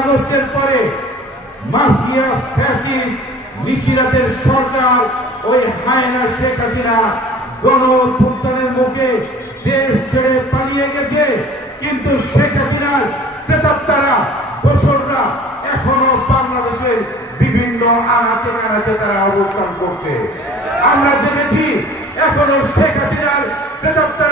আগস্টের পরে mafia fascist নিশিরাতের সরকার ওই হায়না শেখ হাসিনা গণ অভ্যুত্থানের মুখে দেশ ছেড়ে পালিয়ে গেছে। কিন্তু শেখ হাসিনার প্রেতাত্মারা, দোসররা এখনও বাংলাদেশের বিভিন্ন আনাচে কানাচে তারা অবস্থান করছে। আমরা দেখেছি এখনও শেখ হাসিনার প্রেতাত্মারা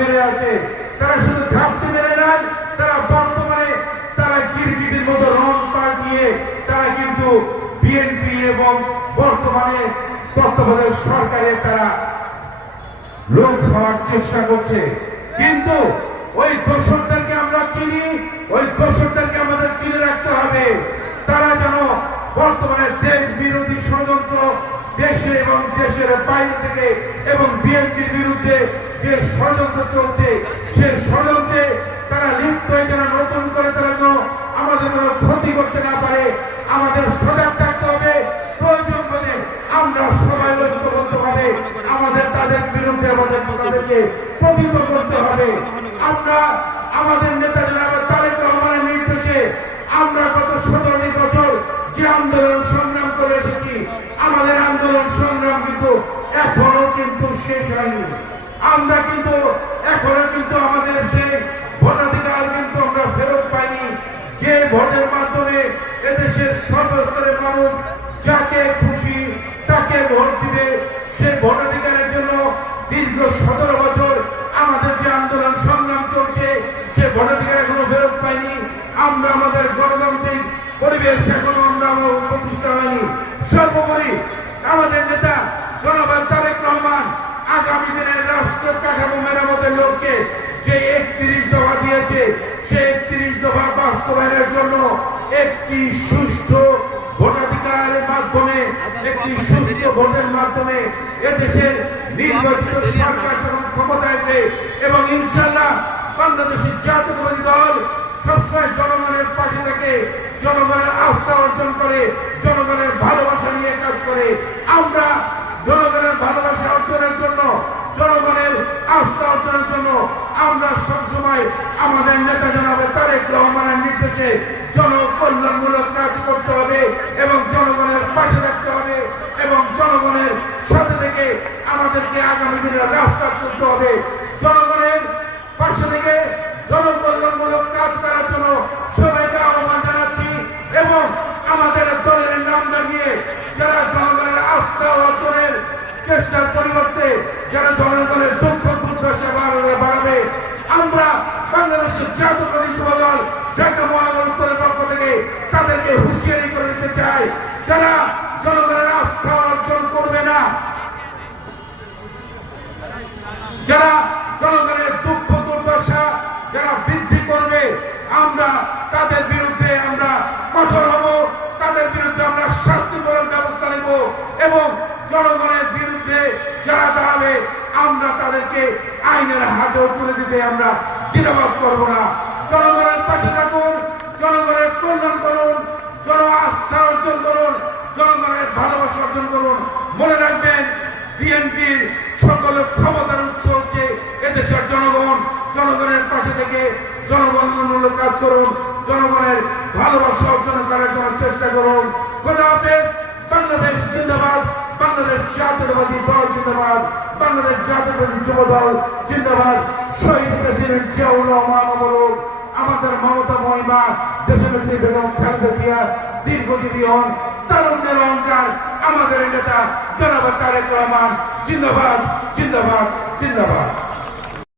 মেরে আছে। তারা শুধু ঘাপটি মেরে নাই, তারা বর্তমানে তারা গিরগিটির মতো রং পাল্টিয়ে তারা কিন্তু বিএনপি এবং বর্তমানে তত্ত্বাবধায়ক সরকারের তারা লোক হওয়ার চেষ্টা করছে। কিন্তু ওই দোষকদেরকে আমরা চিনি, ওই দোষকদেরকে আমাদের চিনে রাখতে হবে। তারা যেন বর্তমানে দেশ বিরোধী ষড়যন্ত্র দেশে এবং দেশের বাইরে থেকে এবং বিএনপির বিরুদ্ধে যে ষড়যন্ত্র চলছে সে ষড়যন্ত্রে তারা লিপ্ত হয়ে যেন নতুন করে তারা যেন আমাদের কোনো ক্ষতি করতে না পারে, আমাদের সজাগ থাকতে হবে, প্রয়োজন বলে আমরা সবাই ঐক্যবদ্ধ হবে আমাদের তাদের বিরুদ্ধে আমাদের তাদেরকে প্রকৃত করতে হবে। আমরা আমাদের নেতা জনাব তারেক রহমানের নির্দেশে আমরা গত সতেরো বছর যে আন্দোলন সংগ্রাম করে এসেছি, আমাদের আন্দোলন সংগ্রাম কিন্তু এখনও কিন্তু শেষ হয়নি। আমরা কিন্তু, এখনও কিন্তু আমাদের সেই ভোটাধিকার কিন্তু আমরা ফেরত পাইনি। যে ভোটের মাধ্যমে এদেশের সর্বস্তরের মানুষ যাকে খুশি তাকে ভোট দিবে সে ভোটাধিকারের জন্য দীর্ঘ সতেরো বছর আমাদের যে আন্দোলন সংগ্রাম চলছে, সে ভোটাধিকার এখনও ফেরত পাইনি। আমরা আমাদের গণতান্ত্রিক পরিবেশ এখনও আমরা আমরা প্রতিষ্ঠা হয়নি সর্বোপরি আমাদের নেতা জনবাদ তারেক রহমান আগামী দিনের রাষ্ট্র কাঠামো মেরামতের লক্ষ্যে যে একত্রিশ দফা দিয়েছে, সেই একত্রিশ দফা বাস্তবায়নের জন্য একটি সুষ্ঠু ভোটাধিকারের মাধ্যমে, একটি সুষ্ঠু ভোটের মাধ্যমে এদেশের নির্বাচিত সরকার যখন ক্ষমতা আসবে এবং ইনশাল্লাহ বাংলাদেশের জাতীয়তাবাদী দল সবসময় জনগণের পাশে থাকে, জনগণের আস্থা অর্জন করে, জনগণের ভালোবাসা নিয়ে কাজ করে। আমরা জনগণের ভালোবাসা অর্জনের জন্য জনগণের আমরা সবসময় আমাদের নেতা জনাবে তারেক রহমানের নির্দেশে জনকল্যাণমূলক কাজ করতে হবে এবং জনগণের পাশে রাখতে হবে এবং জনগণের সাথে থেকে আমাদেরকে আগামী দিনে রাস্তা চলতে হবে। জনগণের পাশে থেকে জনকল্যাণমূলক কাজ করার জন্য সবাইকে আহ্বান জানাচ্ছি এবং আমাদের দলের নাম দাঁড়িয়ে যারা জনগণের আস্থা অর্জনের চেষ্টার পরিবর্তে যারা জনগণের আমরা তাদেরকে আইনের হাতেও তুলে দিতে আমরা দ্বিধাবোধ করব না। জনগণের পাশে থাকুন, জনগণের কল্যাণ করুন, জন আস্থা অর্জন করুন, জনগণের ভালোবাসা অর্জন করুন। মনে রাখবেন, বিএনপির সকল ক্ষমতার উৎস হচ্ছে এদেশের জনগণ। জনগণের পাশে থেকে জনগণমূলক কাজ করুন, জনগণের ভালোবাসা অর্জন করার জন্য চেষ্টা করুন। বাংলাদেশ জিন্দাবাদ, বাংলাদেশ জাতীয়তাবাদী দল। জিন্দাবাদ। বাংলাদেশ জাতীয়তাবাদী যুব দল জিন্দাবাদ। শহীদ প্রেসিডেন্ট জিয়াউর রহমান অবরোধ। আমাদের মমতা মহিমা, দেশনেত্রী বেগম খালেদা জিয়া, দীর্ঘজীবী হন, তারুণ্যের অহংকার। আমাদের নেতা জনাব তারেক রহমান, জিন্দাবাদ জিন্দাবাদ জিন্দাবাদ।